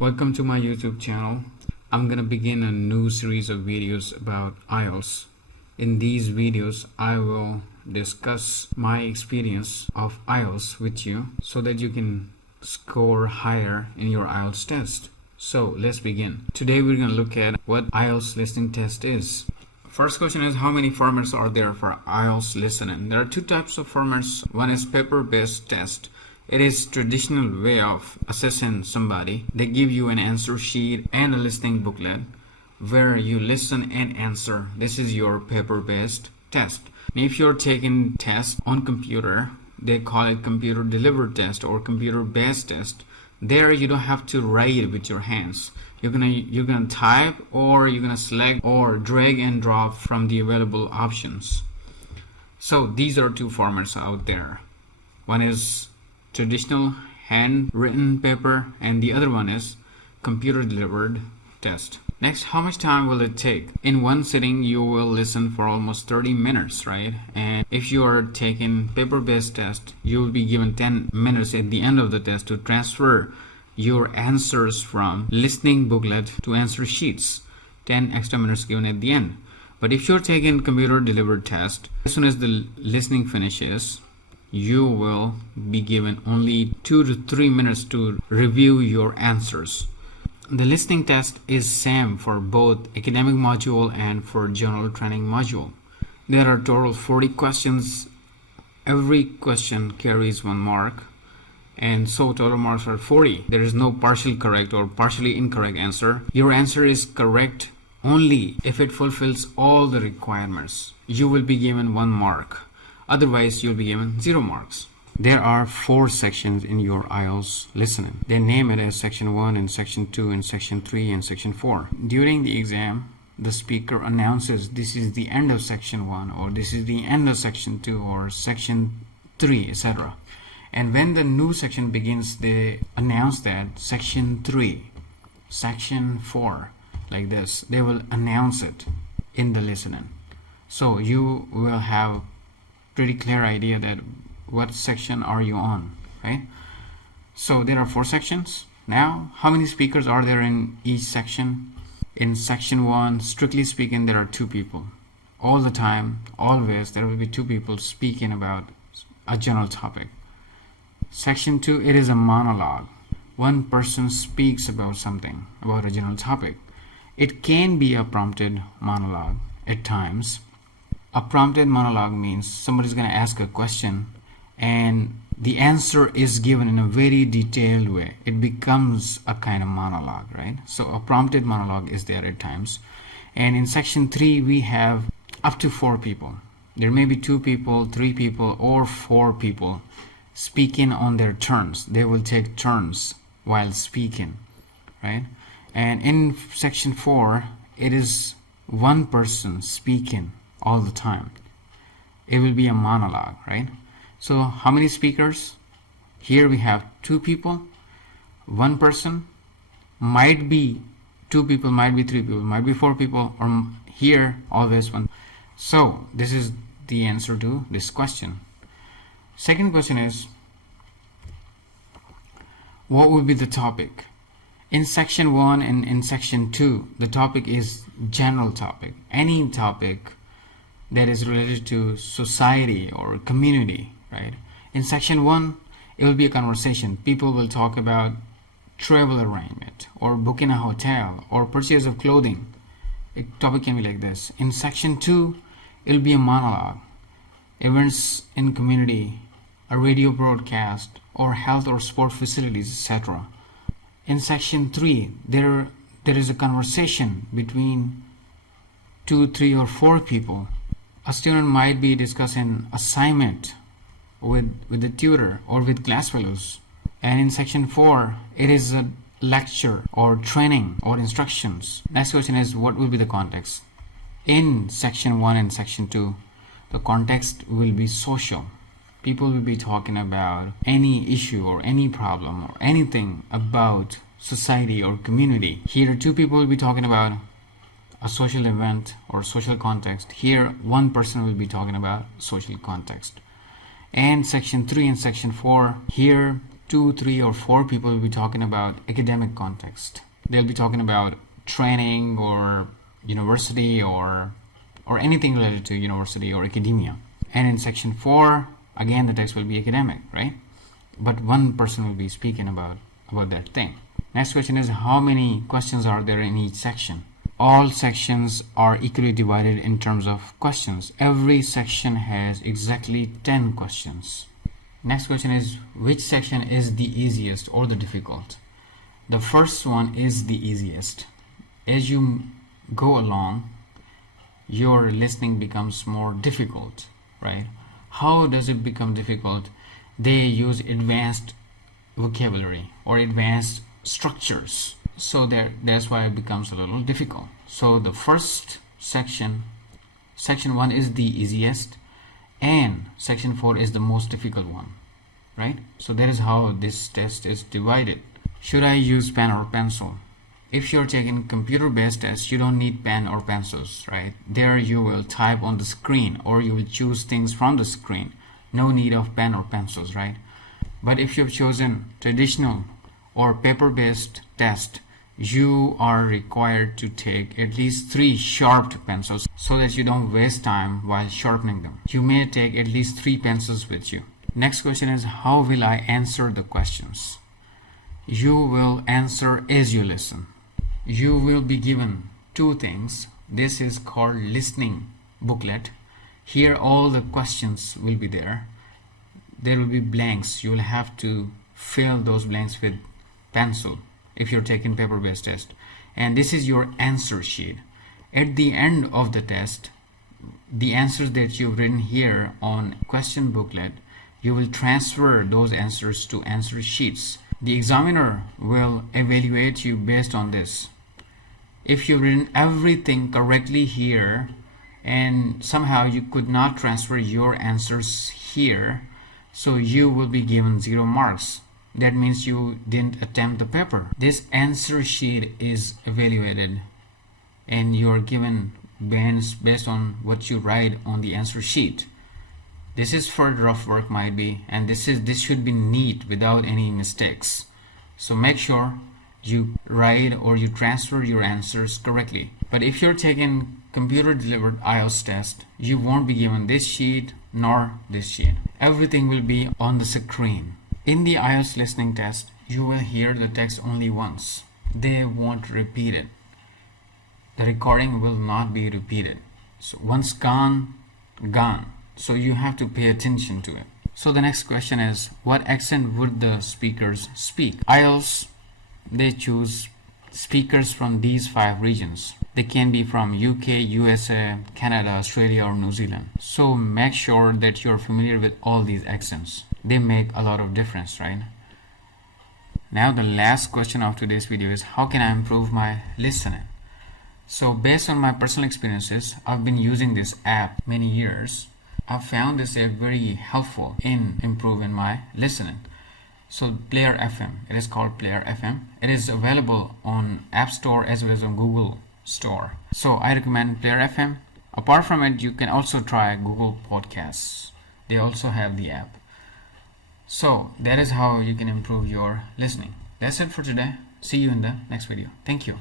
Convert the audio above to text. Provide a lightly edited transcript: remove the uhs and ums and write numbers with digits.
Welcome to my YouTube channel. I'm gonna begin a new series of videos about IELTS. In these videos, I will discuss my experience of IELTS with you so that you can score higher in your IELTS test. So let's begin. Today we're gonna look at what IELTS listening test is. First question is, how many formats are there for IELTS listening? There are two types of formats. One is paper-based test. It is traditional way of assessing somebody. They give you an answer sheet and a listening booklet where you listen and answer. This is your paper-based test. And if you're taking tests on computer, they call it computer delivered test or computer-based test. There you don't have to write with your hands. You're gonna type, or you're gonna select or drag and drop from the available options. So these are two formats out there. One is traditional handwritten paper and the other one is computer delivered test. Next, how much time will it take? In one sitting you will listen for almost 30 minutes, right? And if you are taking paper-based test, you will be given 10 minutes at the end of the test to transfer your answers from listening booklet to answer sheets. 10 extra minutes given at the end. But if you're taking computer delivered test, as soon as the listening finishes, you will be given only 2 to 3 minutes to review your answers. The listening test is same for both academic module and for general training module. There are total 40 questions. Every question carries 1 mark, and so total marks are 40. There is no partial correct or partially incorrect answer. Your answer is correct only if it fulfills all the requirements. You will be given 1 mark. Otherwise, you'll be given 0 marks. There are 4 sections in your IELTS listening. They name it as section 1 and section 2 and section 3 and section 4. During the exam, the speaker announces this is the end of section 1 or this is the end of section 2 or section 3, etc. And when the new section begins, they announce that section 3, section 4, like this. They will announce it in the listening. So you will have pretty clear idea that what section are you on, right? So there are 4 sections. Now, how many speakers are there in each section? In section 1, strictly speaking, there are 2 people. All the time, always, there will be 2 people speaking about a general topic. Section 2, it is a monologue. One person speaks about something, about a general topic. It can be a prompted monologue at times. A prompted monologue means somebody's going to ask a question and the answer is given in a very detailed way. It becomes a kind of monologue, right? So a prompted monologue is there at times. And in section 3 we have up to 4 people. There may be 2 people, 3 people, or 4 people speaking on their turns. They will take turns while speaking, right? And in section 4 it is 1 person speaking all the time. It will be a monologue, right? So how many speakers? Here we have 2 people, 1 person, might be 2 people, might be 3 people, might be 4 people, or here always 1. So this is the answer to this question. Second question is, what will be the topic? In section 1 and in section 2, the topic is general topic. Any topic that is related to society or community, right? In section 1, it will be a conversation. People will talk about travel arrangement or booking a hotel or purchase of clothing. A topic can be like this. In section 2, it will be a monologue. Events in community, a radio broadcast, or health or sport facilities, etc. In section 3, there is a conversation between 2, 3, or 4 people. A student might be discussing assignment with the tutor or with class fellows. And in section 4, it is a lecture or training or instructions. Next question is, what will be the context? In section 1 and section 2, the context will be social. People will be talking about any issue or any problem or anything about society or community. Here 2 people will be talking about a social event or social context. Here 1 person will be talking about social context. And section 3 and section 4, here 2, 3, or 4 people will be talking about academic context. They'll be talking about training or university or anything related to university or academia. And in section 4, again the text will be academic, right? But one person will be speaking about that thing. Next question is, how many questions are there in each section? All sections are equally divided in terms of questions. Every section has exactly 10 questions. Next question is, which section is the easiest or the difficult? The first one is the easiest. As you go along, your listening becomes more difficult, right? How does it become difficult? They use advanced vocabulary or advanced structures, so that's why it becomes a little difficult. So the first section 1 is the easiest, and section 4 is the most difficult one, right? So that is how this test is divided. Should I use pen or pencil? If you're taking computer-based tests, you don't need pen or pencils, right? There you will type on the screen or you will choose things from the screen. No need of pen or pencils, right? But if you've chosen traditional or paper-based test, you are required to take at least 3 sharpened pencils so that you don't waste time while sharpening them. You may take at least 3 pencils with you. Next question is, how will I answer the questions? You will answer as you listen. You will be given 2 things. This is called listening booklet. Here all the questions will be there. There will be blanks. You will have to fill those blanks with pencil if you're taking paper-based test. And this is your answer sheet. At the end of the test, the answers that you've written here on question booklet, you will transfer those answers to answer sheets. The examiner will evaluate you based on this. If you've written everything correctly here and somehow you could not transfer your answers here, so you will be given 0 marks. That means you didn't attempt the paper. This answer sheet is evaluated and you are given bands based on what you write on the answer sheet. This is for rough work might be, and this should be neat without any mistakes. So make sure you write or you transfer your answers correctly. But if you're taking computer delivered IELTS test, you won't be given this sheet nor this sheet. Everything will be on the screen. In the IELTS listening test, you will hear the text only once. They won't repeat it. The recording will not be repeated. So once gone, gone. So you have to pay attention to it. So the next question is, what accent would the speakers speak? IELTS, they choose speakers from these 5 regions. They can be from UK, USA, Canada, Australia, or New Zealand. So make sure that you're familiar with all these accents. They make a lot of difference, right? Now the last question of today's video is, how can I improve my listening? So based on my personal experiences, I've been using this app many years. I've found this app very helpful in improving my listening. So Player FM, it is called Player FM. It is available on App Store as well as on Google Store. So I recommend Player FM. Apart from it, you can also try Google Podcasts. They also have the app. So that is how you can improve your listening. That's it for today. See you in the next video. Thank you.